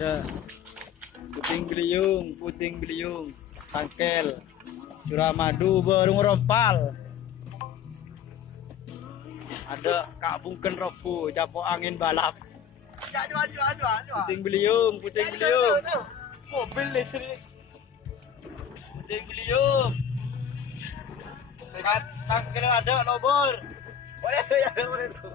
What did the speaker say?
ada puting beliung, tangkel, curamadu, burung rompal. Ada kak bungken ropu, capok angin balap. Puting beliung. Mobil listrik. Puting beliung. Tangkel ada lobor. Boleh tuh ya, boleh tuh.